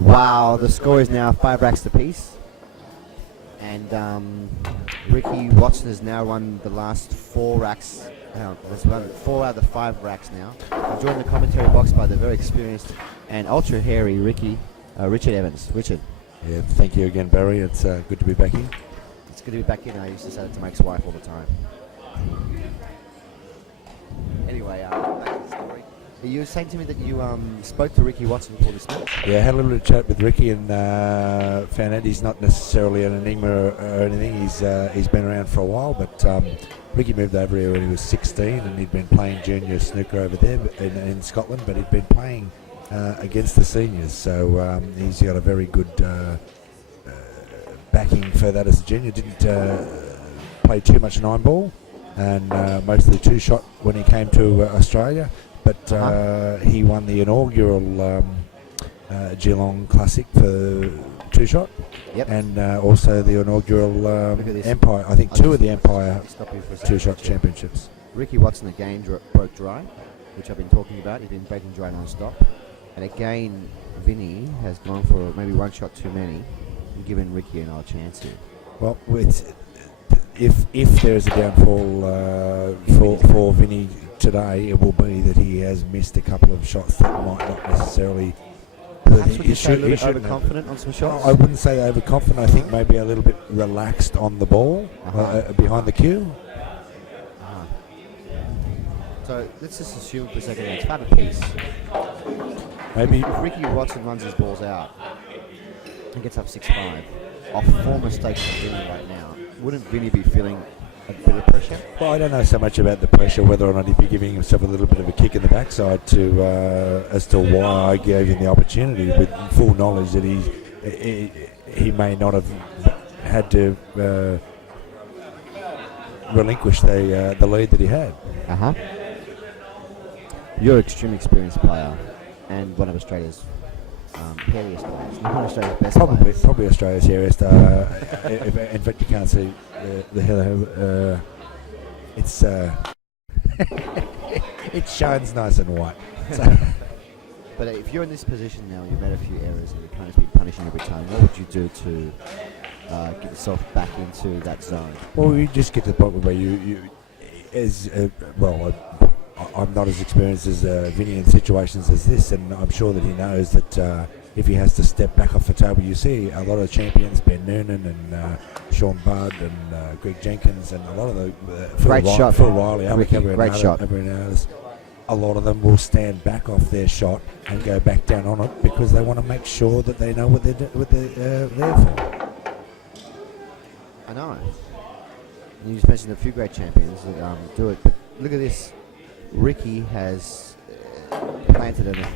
Wow, the score is now 5 racks apiece. And Ricky Watson has now won the last 4 racks. There's won 4 out of the 5 racks now. I'm joined in the commentary box by the very experienced and ultra hairy Richard Evans. Richard. Yeah, thank you again, Barry. It's good to be back here. It's good to be back in. I used to say that to my ex-wife all the time. Anyway, back to the story. You were saying to me that you spoke to Ricky Watson before this match? Yeah, I had a little bit of chat with Ricky and found out he's not necessarily an enigma or anything. He's been around for a while, but Ricky moved over here when he was 16 and he'd been playing junior snooker over there in Scotland, but he'd been playing against the seniors, so he's got a very good backing for that as a junior. Didn't play too much 9-ball and mostly 2-shot when he came to Australia. But he won the inaugural Geelong Classic for 2-shot, and also the inaugural Empire. I think 2 of the Empire 2-shot championships. Ricky Watson again broke dry, which I've been talking about. He's been breaking dry non-stop, and again Vinnie has gone for maybe 1 shot too many, and given Ricky another chance here. Well, if there is a downfall for Vinnie today, it will be that he has missed a couple of shots that might not necessarily. Perhaps would you say a little bit overconfident on some shots? I wouldn't say overconfident. I think maybe a little bit relaxed on the ball behind the cue. So let's just assume for a second that it's 5 apiece. Maybe if Ricky Watson runs his balls out and gets up 6-5 off 4 mistakes from Vinnie right now, wouldn't Vinnie be feeling a bit of pressure? Well, I don't know so much about the pressure, whether or not he'd be giving himself a little bit of a kick in the backside to as to why I gave him the opportunity, with full knowledge that he may not have had to relinquish the lead that he had. You're an extremely experienced player and one of Australia's hairiest players. Not Australia's best players. Probably Australia's hairiest. In fact, you can't see the hair. It's it shines nice and white. So. But if you're in this position now, you've made a few errors and your opponent's been punishing every time, what would you do to get yourself back into that zone? Well, you just get to the point where I'm not as experienced as Vinnie in situations as this, and I'm sure that he knows that if he has to step back off the table, you see a lot of champions, Ben Noonan and Sean Budd and Greg Jenkins, and a lot of the Phil Riley, great shot. A lot of them will stand back off their shot and go back down on it because they want to make sure that they know what they're there for. I know. And you just mentioned a few great champions that do it, but look at this. Ricky has planted an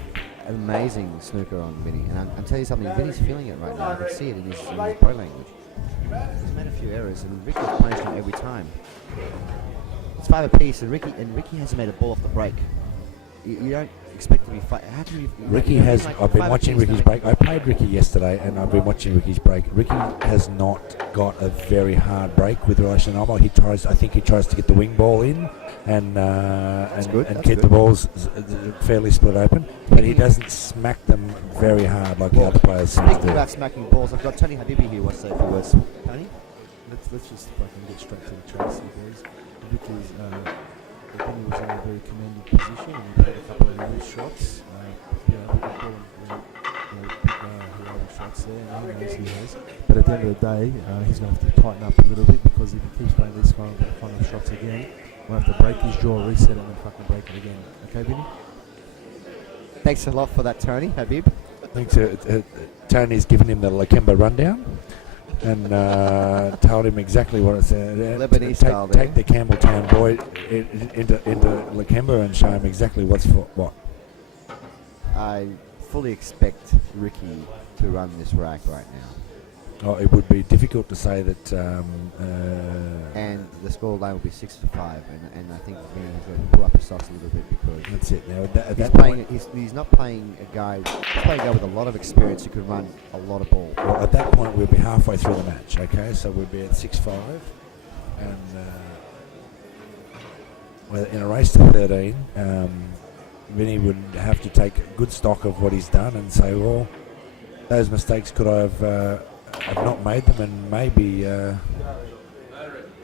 amazing snooker on Vinnie, and I'll tell you something, Vinnie's feeling it right now. I can see it in his body language. He's made a few errors, and Ricky's punished him every time. It's 5 apiece, and Ricky hasn't made a ball off the break. You don't expect to be how can you? Ricky has. I've been watching Ricky's break. I played Ricky yesterday, and I've been watching Ricky's break. Ricky has not got a very hard break with relation to normal. I think he tries to get the wing ball in, and keep the balls fairly split open. But he doesn't smack them very hard like the other players. Speaking about smacking balls, I've got Tony Habibi here. Wants to say a few words. Tony, let's just fucking get straight to the chase, boys. Ricky's Vinnie was in a very commended position and he played a couple of loose shots. We can call him big heroic shots there, and he knows he has. But at the end of the day, he's going to have to tighten up a little bit, because if he keeps playing these kind of shots again, we'll have to break his jaw, reset him, and fucking break it again. Okay, Vinnie? Thanks a lot for that, Tony Habib. Thanks. Tony's given him the Lakemba rundown and told him exactly what it said. Lebanese style. Take the Campbelltown boy into Lakemba and show him exactly what's for what. I fully expect Ricky to run this rack right now. Oh, it would be difficult to say that. And the score line will be 6-5, and I think Vinnie is going to pull up his socks a little bit, because that's it. Now he's not playing a guy. He's playing a guy with a lot of experience who can run a lot of ball. Well, at that point, we'll be halfway through the match. Okay, so we'll be at 6-5, and in a race to 13, Vinnie would have to take good stock of what he's done and say, well, those mistakes could I have not made them, and maybe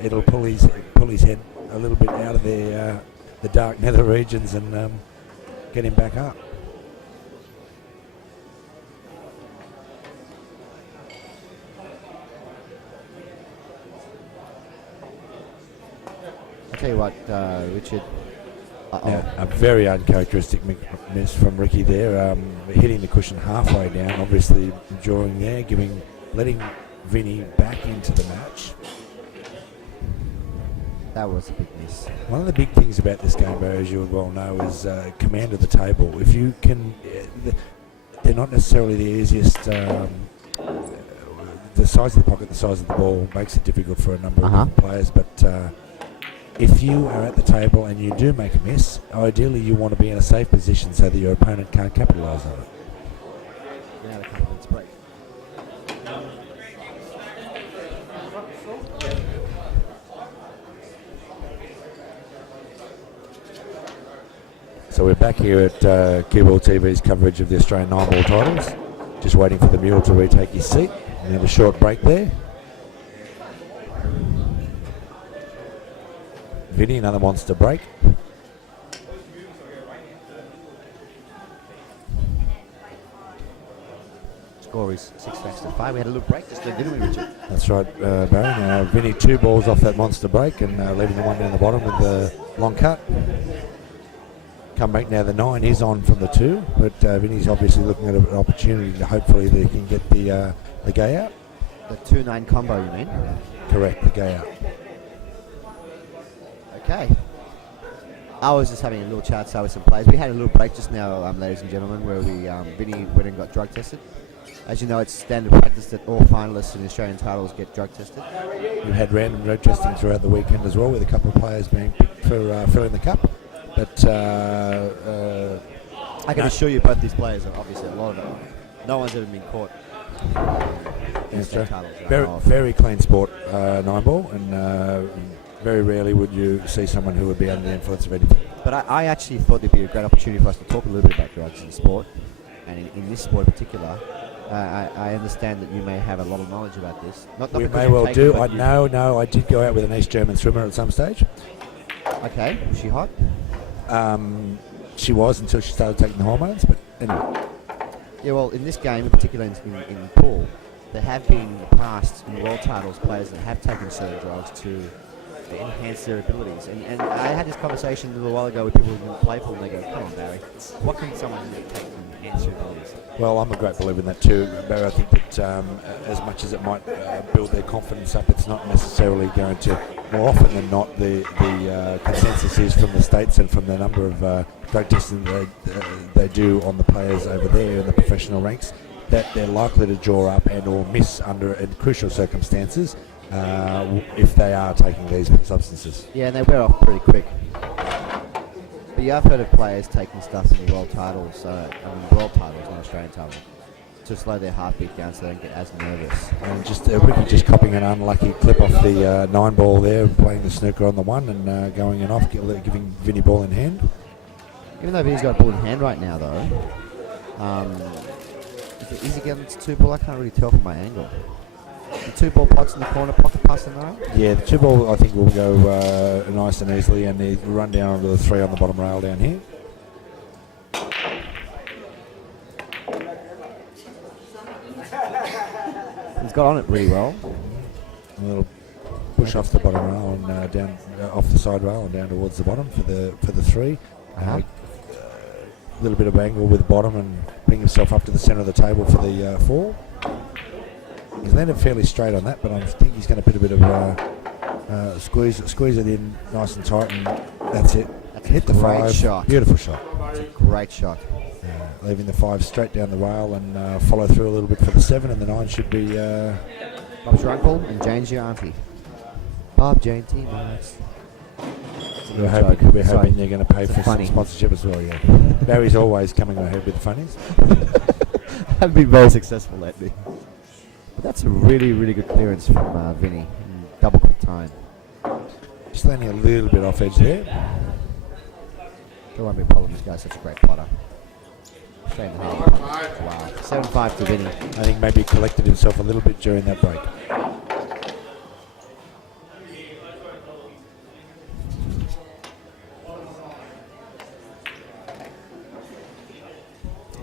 it'll pull his head a little bit out of the dark nether regions and get him back up. I'll tell you what, Richard. Now, a very uncharacteristic miss from Ricky there, hitting the cushion halfway down, obviously drawing there, letting Vinnie back into the match. That was a big miss. One of the big things about this game, Barry, as you would well know, is command of the table. If you can, they're not necessarily the easiest. The size of the pocket, the size of the ball makes it difficult for a number of different players, but if you are at the table and you do make a miss, ideally you want to be in a safe position so that your opponent can't capitalise on it. Now the confidence break. So we're back here at Cue TV's coverage of the Australian 9-ball titles. Just waiting for the mule to retake his seat. We have a short break there. Vinnie, another monster break. Score is 6-5. We had a little break just then, didn't we, Richard? That's right, Barry. Now Vinnie 2 balls off that monster break and leaving the one down the bottom with the long cut. Come back now, the 9 is on from the 2, but Vinnie's obviously looking at an opportunity to hopefully they can get the gay out. The 2-9 combo, you mean? Correct, the gay out. Okay. I was just having a little chat with some players. We had a little break just now, ladies and gentlemen, where Vinnie went and got drug tested. As you know, it's standard practice that all finalists in Australian titles get drug tested. We've had random drug testing throughout the weekend as well, with a couple of players being picked for filling the cup. But I can assure you, both these players are obviously a lot of them. No one's ever been caught. Very clean sport, 9-ball, and very rarely would you see someone who would be under the influence of anything. But I actually thought there'd be a great opportunity for us to talk a little bit about drugs in sport, and in this sport in particular. I understand that you may have a lot of knowledge about this. Not we may well do. I did go out with an East German swimmer at some stage. Okay, was she hot? She was until she started taking the hormones, but anyway. Yeah, well, in this game, in particular in the pool, there have been in the past in world titles players that have taken certain drugs to enhance their abilities. And I had this conversation a little while ago with people who've been playful, and they go, come on, Barry, what can someone take to enhance their abilities? Well, I'm a great believer in that too, Barry. I think that as much as it might build their confidence up, it's not necessarily going to, more often than not, the consensus is from the States and from the number of drug testing they do on the players over there in the professional ranks, that they're likely to draw up and or miss under in crucial circumstances if they are taking these substances. Yeah, and they wear off pretty quick. But yeah, I've heard of players taking stuff in the world titles, world titles, not Australian titles, to slow their heartbeat down so they don't get as nervous. And just Ricky just copying an unlucky clip off the 9-ball there, playing the snooker on the 1 and going in off, giving Vinnie ball in hand. Even though Vinnie's got a ball in hand right now, though, is he getting 2-ball? I can't really tell from my angle. The 2-ball pots in the corner, pocket pass in the rail? Yeah, the 2-ball I think will go nice and easily, and they run down onto the 3 on the bottom rail down here. He's got on it really well. A little push off the bottom rail and down off the side rail and down towards the bottom for the 3. A little bit of angle with the bottom and bring himself up to the centre of the table for the 4. He's landed fairly straight on that, but I think he's going to put a bit of squeeze it in nice and tight, and that's it. Hit the 5. Shot. Beautiful shot. It's a great shot. Leaving the 5 straight down the rail and follow through a little bit for the 7, and the 9 should be... Bob's your uncle and Jane's your auntie. Bob, Jane, T, Max. We're hoping they're going to pay for some sponsorship as well, yeah. Barry's always coming ahead with the funnies. Haven't been very successful lately. But that's a really, really good clearance from Vinnie. Double quick time. Just landing a little bit off edge there. There won't be a problem. This guy's such a great potter. Straight in the head. Wow. 7-5 to Vinnie. I think maybe collected himself a little bit during that break.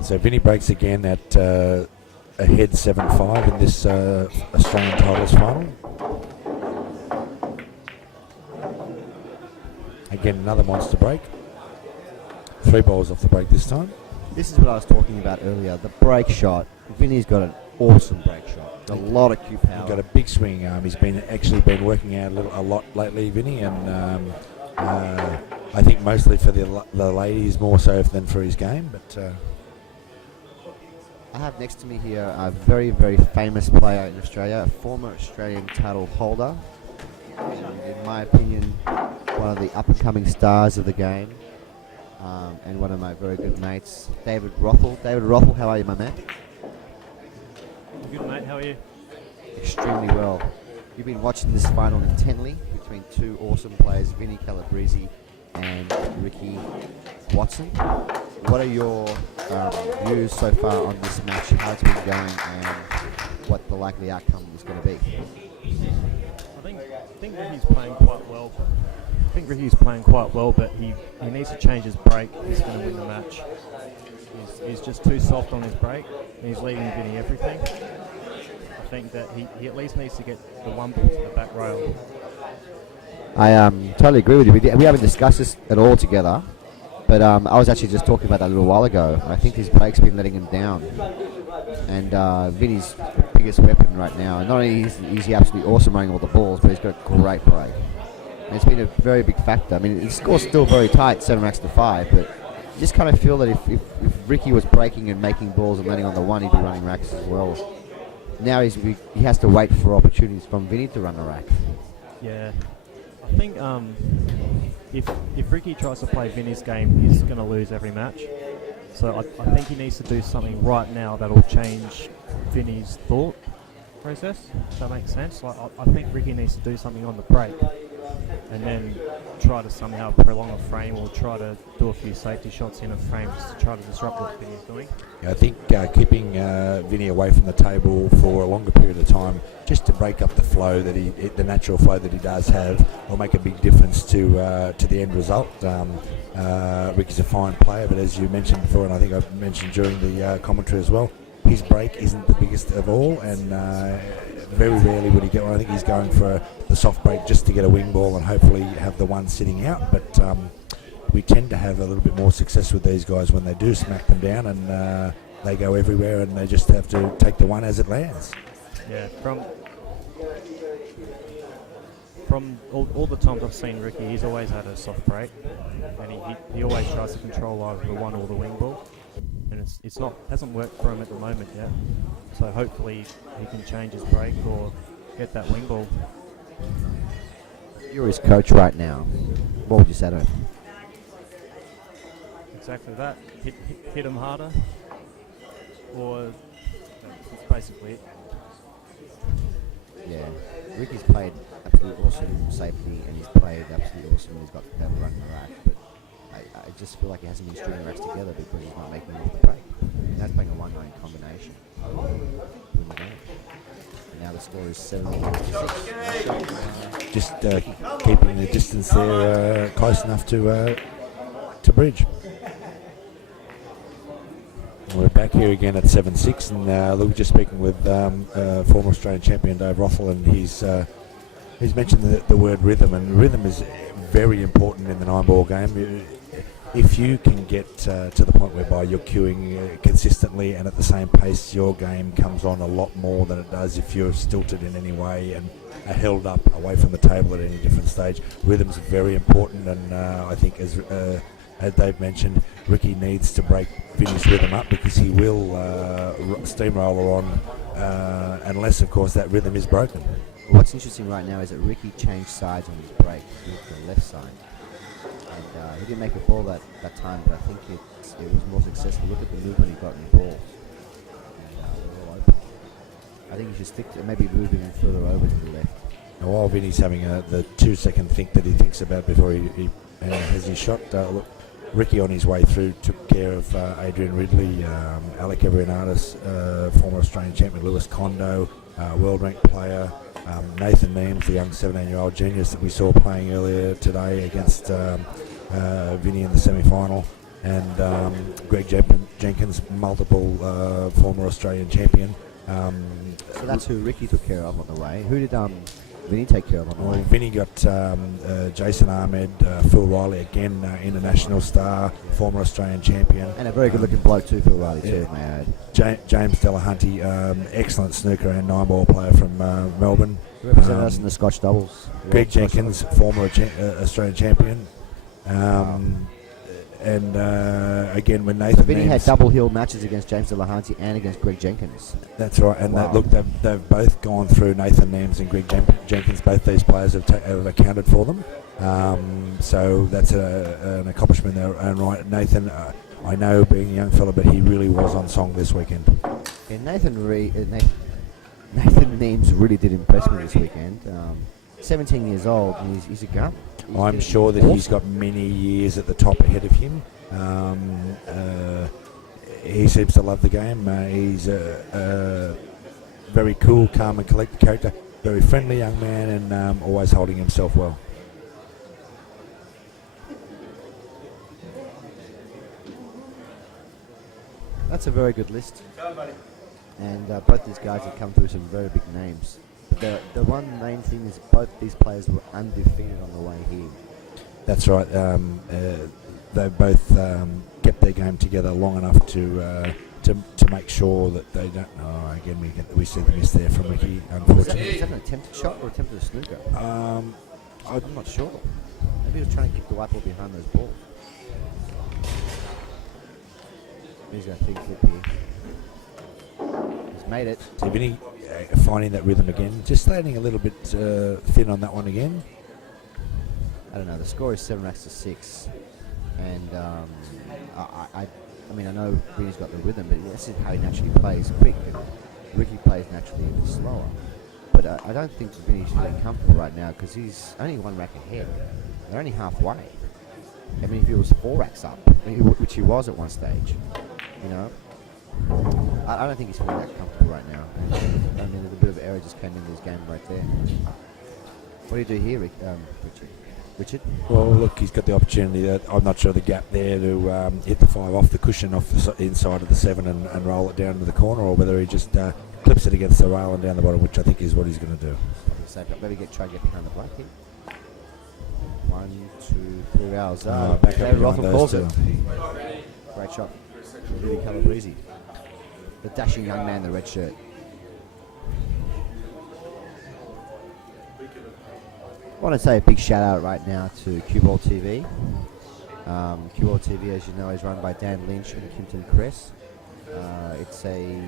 So Vinnie breaks again at ahead 7-5 in this Australian titles final. Again, another monster break. 3 balls off the break this time. This is what I was talking about earlier. The break shot. Vinnie's got an awesome break shot. A lot of cue power. He's got a big swing arm. He's been working out a lot lately, Vinnie, and I think mostly for the ladies more so than for his game. But I have next to me here a very, very famous player in Australia, a former Australian title holder, and in my opinion, one of the up-and-coming stars of the game, and one of my very good mates, David Rothel. David Rothel, how are you, my man? Good, mate. How are you? Extremely well. You've been watching this final intently between two awesome players, Vinnie Calabrese and Ricky Watson. What are your views so far on this match, how it's been going, and what the likely outcome is going to be? I think Ricky's playing quite well. But he needs to change his break. He's going to win the match. He's just too soft on his break, and he's leaving Vinnie everything. I think that he at least needs to get the one ball to the back rail. I totally agree with you. We haven't discussed this at all together, but I was actually just talking about that a little while ago. I think his break's been letting him down, and Vinnie's biggest weapon right now. And not only is he absolutely awesome running all the balls, but he's got a great break. And it's been a very big factor. I mean, the score's still very tight, 7 racks to 5, but you just kind of feel that if Ricky was breaking and making balls and landing on the one, he'd be running racks as well. Now he has to wait for opportunities from Vinnie to run a rack. Yeah. I think if Ricky tries to play Vinnie's game, he's going to lose every match. So I think he needs to do something right now that will change Vinnie's thought process. If that makes sense. Like I think Ricky needs to do something on the break, and then try to somehow prolong a frame or try to do a few safety shots in a frame just to try to disrupt what Vinnie's doing. Yeah, I think keeping Vinnie away from the table for a longer period of time, just to break up the flow the natural flow that he does have, will make a big difference to the end result. Ricky's a fine player, but as you mentioned before, and I think I mentioned during the commentary as well, his break isn't the biggest of all, and very rarely would he get one. I think he's going for the soft break just to get a wing ball and hopefully have the one sitting out. But we tend to have a little bit more success with these guys when they do smack them down, and they go everywhere, and they just have to take the one as it lands. Yeah, from all the times I've seen Ricky, he's always had a soft break, and he always tries to control either the one or the wing ball, and it's not hasn't worked for him at the moment yet. So hopefully he can change his break or get that wing ball. You're his coach right now. What would you say to him? Exactly that. Hit him harder, or that's basically it. Yeah, Ricky's played absolutely awesome safely, and he's played absolutely awesome. He's got the power to run the rack, but I just feel like he hasn't been stringing racks together because he's not making them off the break. And that's playing a 1-9 combination. And now the score is 7-6. Just keeping the distance there close enough to bridge. We're back here again at 7-6, and we're just speaking with former Australian champion Dave Rothel, and he's mentioned the word rhythm, and rhythm is very important in the 9-ball game. If you can get to the point whereby you're cueing consistently and at the same pace, your game comes on a lot more than it does if you're stilted in any way and are held up away from the table at any different stage. Rhythm's very important, and I think as Dave mentioned, Ricky needs to break Vinnie's rhythm up, because he will steamroller on unless, of course, that rhythm is broken. What's interesting right now is that Ricky changed sides on his break to the left side. And he didn't make a ball that time, but I think it was more successful. Look at the movement he got in the ball. And they're all open. I think he should stick to maybe moving him further over to the left. Now, while Vinnie's having the 2-second think that he thinks about before he has his shot, look, Ricky on his way through took care of Adrian Ridley, Alec Everinatis, former Australian champion Lewis Kondo, world-ranked player, Nathan Neems, the young 17-year-old genius that we saw playing earlier today against Vinnie in the semi-final, and Greg Jenkins, multiple former Australian champion. So that's who Ricky took care of on the way. Who did Vinnie take care of on the way? Vinnie got Jason Ahmed, Phil Riley, again international star, former Australian champion. And a very good-looking bloke too, Phil Riley, too, may I add. James Delahunty, excellent snooker and 9-ball player from Melbourne. Represented us in the Scotch doubles. Greg Jenkins, former Australian champion. And again, when Nathan Vinnie Neems, had double-hill matches against James Delahunty and against Greg Jenkins. That's right, and Wow. they've both gone through. Nathan Neems and Greg Jenkins, both these players have accounted for them. So that's an accomplishment in their own right. Nathan, I know being a young fella, but he really was on song this weekend. Yeah, Nathan Neems really did impress me this weekend. 17 years old, and he's a gun. I'm sure that he's got many years at the top ahead of him. He seems to love the game. He's a very cool, calm and collected character, very friendly young man, and always holding himself well. That's a very good list. And both these guys have come through some very big names. But the one main thing is both these players were undefeated on the way here. That's right. They both kept their game together long enough to make sure that they don't. Oh, again, we see the miss there from Ricky. Unfortunately, Is that an attempted shot or attempted snooker? I'm not sure. Maybe he was trying to kick the white ball behind those balls. He's got a big flip here. He's made it. So Vinny finding that rhythm again, just landing a little bit thin on that one again. I don't know. The score is 7-6, and I mean I know Vinny's got the rhythm, but this is how he naturally plays quick. Ricky plays naturally a bit slower, but I don't think Vinny's feeling comfortable right now because he's only one rack ahead. They're only halfway. I mean, if he was 4 racks up, which he was at one stage, you know, I don't think he's feeling that comfortable right now. I mean, a bit of error just came into his game right there. What do you do here, Richard? Well, look, he's got the opportunity. I'm not sure the gap there to hit the 5 off the cushion, off the inside of the 7 and roll it down to the corner, or whether he just clips it against the rail and down the bottom, which I think is what he's going to do. Maybe try to get behind the black here. 1, 2, 3 rounds. Back up David behind Rotham those calls two. it. Great shot. Really Calabrese. The dashing young man in the red shirt. I want to say a big shout out right now to Cue Ball TV. Cue Ball TV, as you know, is run by Dan Lynch and Kimpton Kress. It's a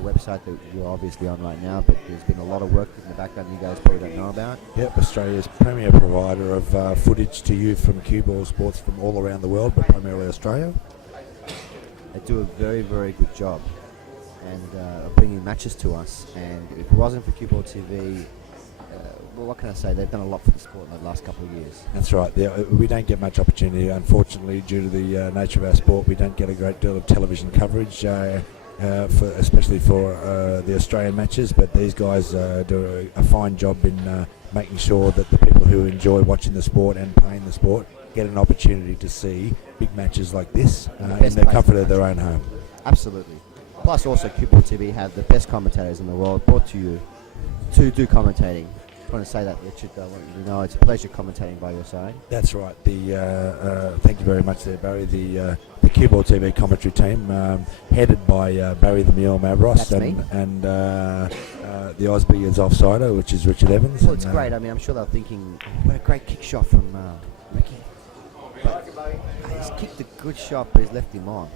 website that you're obviously on right now, but there's been a lot of work in the background you guys probably don't know about. Yep, Australia's premier provider of footage to you from cue ball sports from all around the world, but primarily Australia. They do a very, very good job and bringing matches to us. And if it wasn't for Cue Ball TV, well, what can I say? They've done a lot for the sport in the last couple of years. That's right. We don't get much opportunity, unfortunately, due to the nature of our sport. We don't get a great deal of television coverage, especially for the Australian matches. But these guys do a fine job in making sure that the people who enjoy watching the sport and playing the sport get an opportunity to see big matches like this in the comfort of their own home. Absolutely. Plus, also, Cue Ball TV have the best commentators in the world brought to you to do commentating. I want to say that, Richard. I want you to know it's a pleasure commentating by your side. That's right. Thank you very much there, Barry. The Cue Ball TV commentary team, headed by Barry the Mule Mavros and the Ausbiggers offsider, which is Richard Evans. Well, it's great. I mean, I'm sure they're thinking, what a great kick shot from Ricky. But he's kicked a good shot, but he's left him on.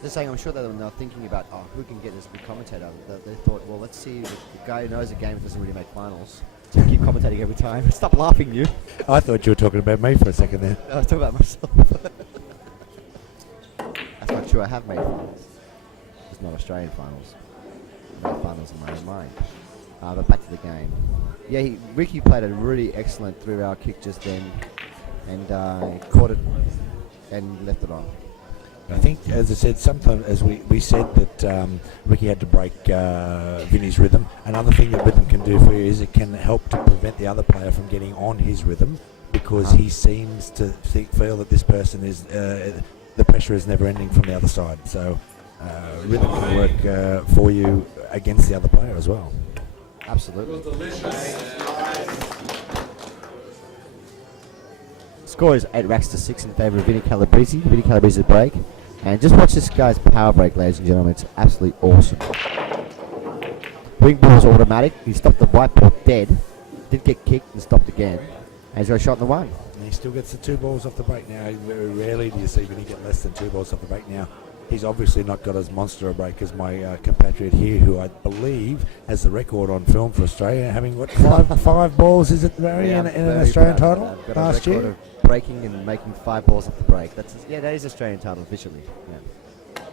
They're saying, I'm sure that they're thinking about, who can get this good commentator? They thought, well, let's see if the guy who knows the game doesn't really make finals. So keep commentating every time. Stop laughing, you. I thought you were talking about me for a second there. No, I was talking about myself. That's not true. I have made finals. It's not Australian finals. I made finals in my own mind. But back to the game. Yeah, Ricky played a really excellent 3-round kick just then. and caught it and left it on. I think, as I said, sometimes as we said that Ricky had to break Vinnie's rhythm. Another thing that rhythm can do for you is it can help to prevent the other player from getting on his rhythm, because he seems to feel that this person is the pressure is never ending from the other side. So rhythm can work for you against the other player as well. Absolutely. Score is 8 racks to 6 in favour of Vinnie Calabrese. Vinnie Calabrese break. And just watch this guy's power break, ladies and gentlemen. It's absolutely awesome. Wing ball is automatic. He stopped the white ball dead. Did get kicked and stopped again. And he's got a shot in the one. And he still gets the 2 balls off the break now. Very rarely do you see Vinnie get less than 2 balls off the break now. He's obviously not got as monster a break as my compatriot here, who I believe has the record on film for Australia, having what, five balls, is it, Barry, in an Australian title last year? Of breaking and making 5 balls off the break. That is Australian title officially. Yeah.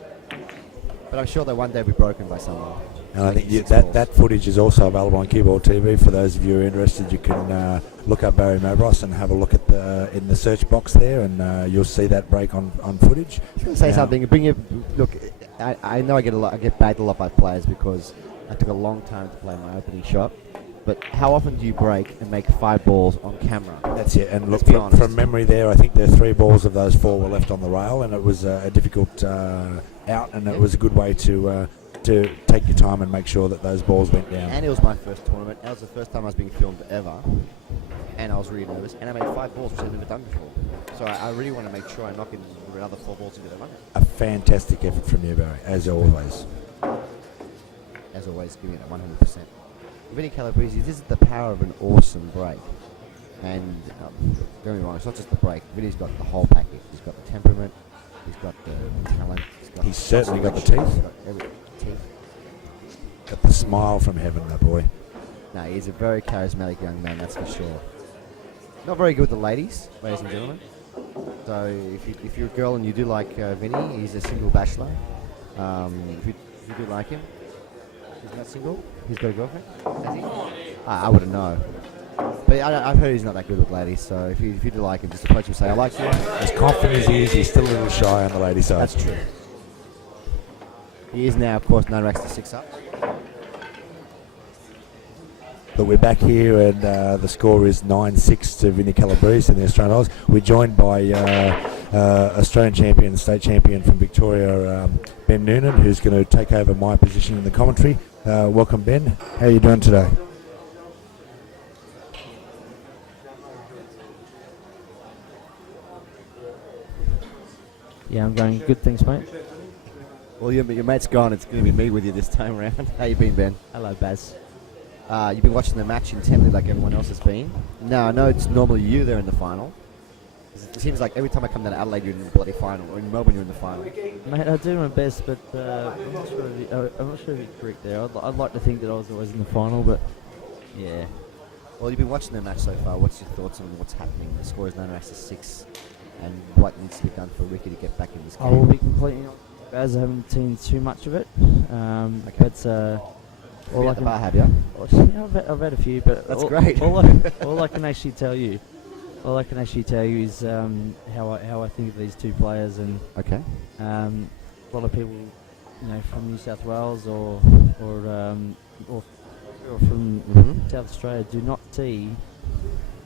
But I'm sure that one day will be broken by someone. And I think that footage is also available on Keyboard TV. For those of you who are interested, you can look up Barry Mabros and have a look at in the search box there, and you'll see that break on footage. I was going to say something. Look, I know I get bagged a lot by players because I took a long time to play my opening shot. But how often do you break and make 5 balls on camera? That's it. And look, from memory there, I think there 3 balls of those 4 were left on the rail, and it was a difficult out, and it was a good way to take your time and make sure that those balls went down. And it was my first tournament. That was the first time I was being filmed ever. And I was really nervous. And I made 5 balls, which I've never done before. So I really want to make sure I knock in another 4 balls into the money. A fantastic effort from you, Barry, as always. As always, giving it 100%. Vinnie Calabrese, this is the power of an awesome break. And don't get me wrong, it's not just the break. Vinnie's got the whole package. He's got the temperament. He's got the talent. He's certainly got the teeth. He's got every teeth. Got the smile from heaven, that boy. No, he's a very charismatic young man, that's for sure. Not very good with the ladies and gentlemen. So if you're a girl and you do like Vinnie, he's a single bachelor. If you do like him, he's not single. He's got a girlfriend. Has he? I wouldn't know. But I've heard he's not that good with ladies. So if you do like him, just approach him and say, "I like you." As confident as he is, he's still a little shy on the lady side. That's true. He is now, of course, 9 racks to 6 up. But we're back here, and the score is 9-6 to Vinnie Calabrese in the Australian Oz. We're joined by Australian champion, state champion from Victoria, Ben Noonan, who's going to take over my position in the commentary. Welcome, Ben. How are you doing today? Yeah, I'm going good, thanks, mate. Well, your mate's gone. It's going to be me with you this time around. How you been, Ben? Hello, Baz. You've been watching the match intently like everyone else has been. No, I know it's normally you there in the final. It seems like every time I come down to Adelaide, you're in the bloody final, or in Melbourne, you're in the final. Mate, I do my best, but I'm not sure if you're correct there. I'd like to think that I was always in the final, but yeah. Well, you've been watching the match so far. What's your thoughts on what's happening? The score is 9 racks to 6, and what needs to be done for Ricky to get back in this game? I will be completely honest, Baz. I haven't seen too much of it. Okay. But All at the bar, have you? I've had a few, but That's great. all I can actually tell you is how I think of these two players, and Okay. a lot of people, from New South Wales or from South Australia do not see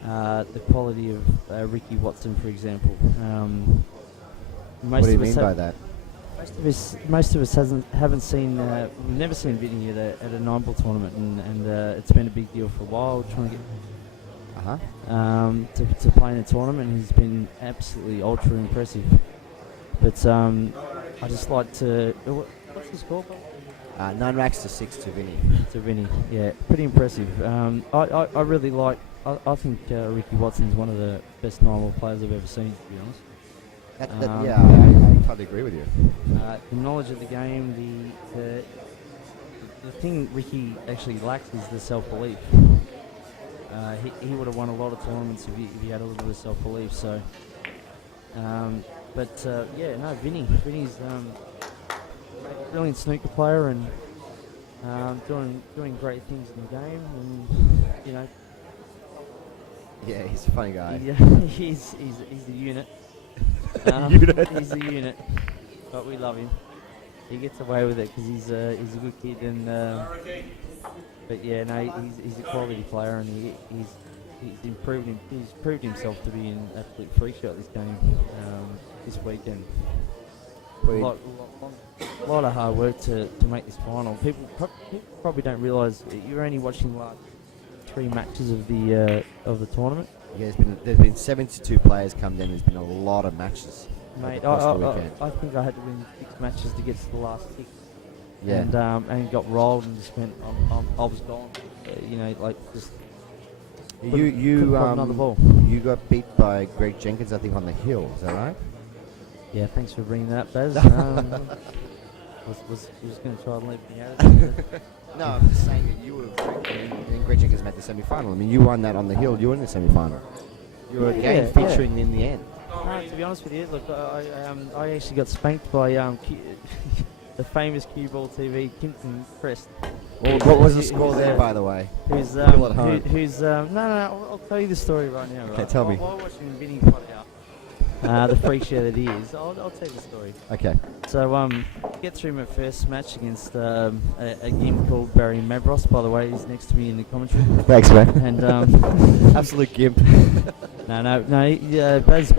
the quality of Ricky Watson, for example. What do you mean by that? Most of us haven't seen. We've never seen Vinnie at a 9-ball tournament, and it's been a big deal for a while trying to get to play in a tournament. He's been absolutely ultra impressive. But I just like to. What's the score? 9 racks to 6 to Vinnie. To Vinnie, yeah, pretty impressive. I really like. I think Ricky Watson is one of the best 9-ball players I've ever seen, to be honest. Yeah, I totally agree with you. The knowledge of the game, the thing Ricky actually lacks is the self-belief. He would have won a lot of tournaments if he had a little bit of self-belief. So, Vinnie's a brilliant snooker player and doing great things in the game, and Yeah, he's a funny guy. He's a unit. Unit. He's a unit, but we love him. He gets away with it because he's a good kid, and but yeah, no, he's a quality player, and he's proved himself to be an absolute freak show at this game this weekend. A lot of hard work to make this final. People probably don't realise you're only watching like 3 matches of the tournament. Yeah, there's been 72 players come down. There's been a lot of matches. Mate, across the weekend. I think I had to win 6 matches to get to the last 6. Yeah. And got rolled and just went. I was gone. Like just. You couldn't put another ball. You got beat by Greg Jenkins, I think, on the hill. Is that right? Yeah, thanks for bringing that up, Baz. Was going to try and leave me out of it. No, I'm just saying that you were. And Greg Jenkins made the semi-final. I mean, you won that on the hill. You were in the semi-final. You were again featuring in the end. No, to be honest with you, look, I actually got spanked by the famous Cue Ball TV Kimpton Crest. Well, what was the score there, by the way? Who's People at home. I'll tell you the story right now. Right? Okay, tell me. While watching Vinnie pot out, the freak show that he is, I'll tell you the story. Okay. So get through my first match against a gimp called Barry Mavros. By the way, he's next to me in the commentary. Thanks, man. And Absolute gimp. no. Baz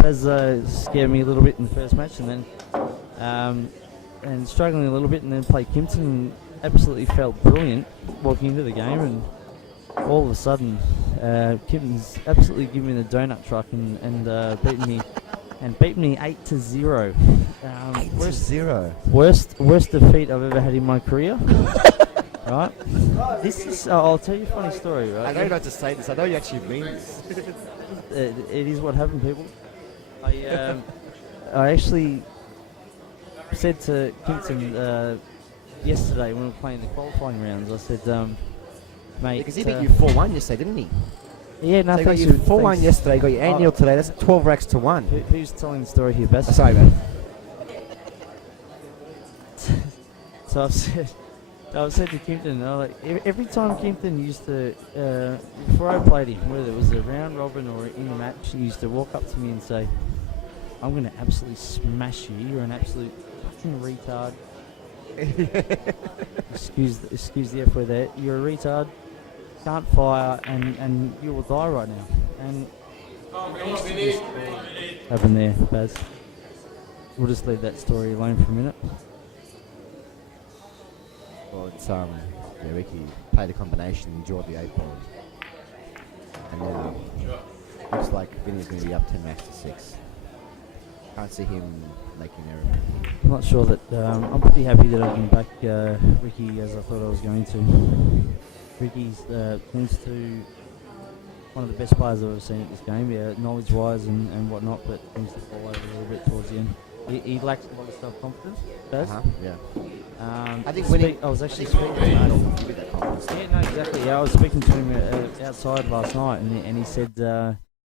scared me a little bit in the first match, and then and struggling a little bit, and then played Kimpton. And absolutely felt brilliant walking into the game, and all of a sudden, Kimpton's absolutely given me the donut truck and beaten me 8-0. 8-0. Worst defeat I've ever had in my career. Right? This is. I'll tell you a funny story. Right? I know not to say this. I know you actually mean this. It is what happened, people. I actually said to Kimpton yesterday when we were playing the qualifying rounds, I said, mate... Because he beat you 4-1 yesterday, didn't he? Yeah, no, so he got you 4-1 yesterday, got you 8-0 today. That's 12 racks to 1. Who's telling the story here, Bess? Sorry, man. So I've said to Kimpton, every time Kimpton used to, before I played him, whether it was a round robin or in a match, he used to walk up to me and say, I'm going to absolutely smash you. You're an absolute fucking retard. excuse the F word there. You're a retard. Can't fire, and you will die right now. And happened there, Baz. We'll just leave that story alone for a minute. Well, it's Ricky played a combination, enjoyed the 8 ball, and now looks like Vinny's going to be up 10 racks to 6. Can't see him making error. I'm not sure that I'm pretty happy that I can back Ricky as I thought I was going to. Ricky's tends to one of the best players I've ever seen at this game, knowledge-wise and whatnot, but tends to fall over a little bit towards the end. He lacks a lot of self-confidence. Yeah. I think I was actually speaking to him. Give you that confidence. Yeah, no, exactly. Yeah, I was speaking to him outside last night, and he said